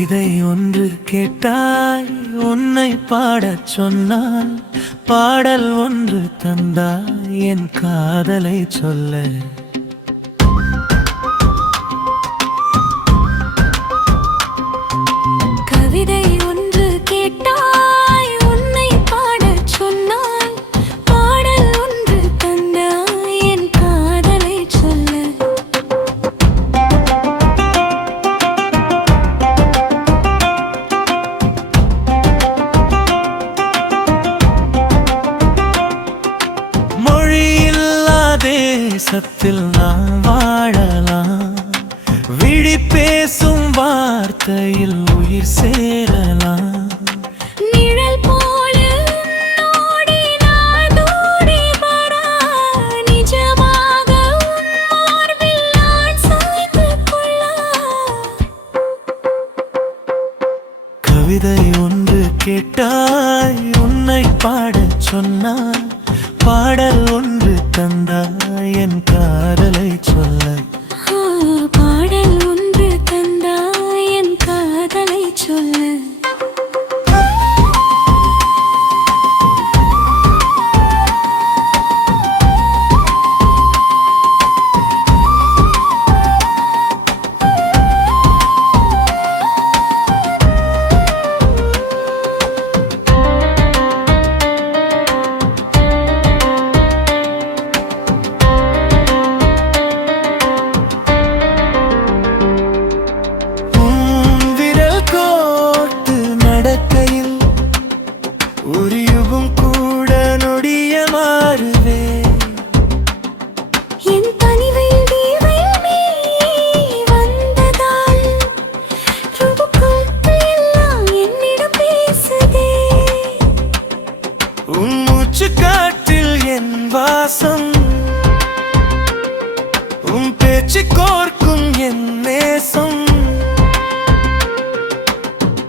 கவிதை ஒன்று கேட்டாய் உன்னை பாடச் சொன்னால் பாடல் ஒன்று தந்தாய் என் காதலை சொல்ல. கவிதை ஒன்று கேட்டாய் உன்னை பாடச் சொன்னால் பாடல் ஒன்று தந்தாய் என் காதலை சொல்ல. மொழியில்லா தேசத்தில் நாம் வாழலாம், விழி பேசும் வார்த்தையில் உயிர் சேரலாம். நிழல் போல உன்னோடி நான் தூடி வரா, நிஜமாக உன் மார்பில் நான் சாய்ந்து கொள்ள. கவிதை ஒன்று கேட்டாய் உன்னை பாடச் சொன்னால் பாடல் ஒன்று தந்தாய் என் காதலை சொல்ல. பாடல் ஒன்று தந்தாய் என் காதலை சொல்ல. உரியுகும் கூட நொடிய மாறுவே. என் தனிவையில் தீவையுமே வந்ததால் ருபுக்கள் எல்லாம் என்னிடம் பேசுதே. உன் மூச்சு காற்றில் என் வாசம், உன் பேச்சு கோர்க்கும் என் நேசம்.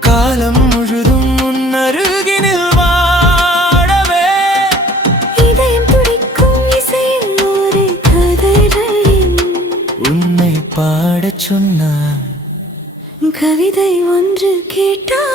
காலம் முழுதும் உன் அருகினில் வாழவே. இதயம் துடிக்கும் இசையில் ஒரு கதறலின் உன்னை பாடச் சொன்னார் கவிதை ஒன்று கேட்டாய்.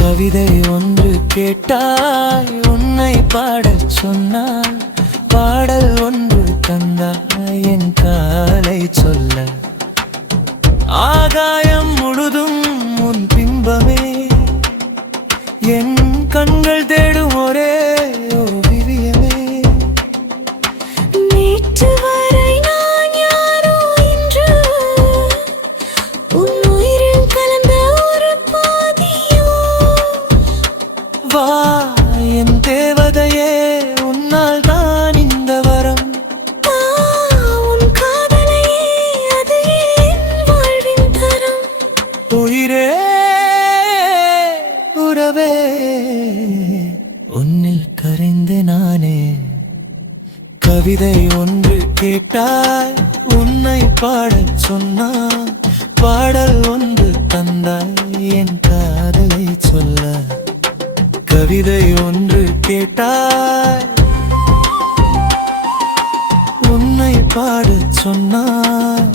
கவிதை ஒன்று கேட்டாய் உன்னை பாடச் சொன்னால் பாடல் ஒன்று தந்தாய் என் காலை சொல்ல. ஆகாயம் முழுதும் உன் பிம்பமே, என் கண்கள் தேடும் ஒரே ஓவியமே. நேற்று வரை நான் யாரோ இன்று உன் உயிரில் கலந்த ஒரு பாதியோ. வா என் தேவதையே, உன்னால் தான் இந்த வரம். உன் காதலையே அது என் வாழ்வின் தரம். உயிரே உறவே, உன்னில் கரைந்து நானே. கவிதை ஒன்று கேட்டாய் உன்னை பாடச் சொன்னாய் பாடல் ஒன்று தந்தாய் என் காதலை சொல்ல. கவிதை ஒன்று கேட்டாய் உன்னை பாடச் சொன்னாய்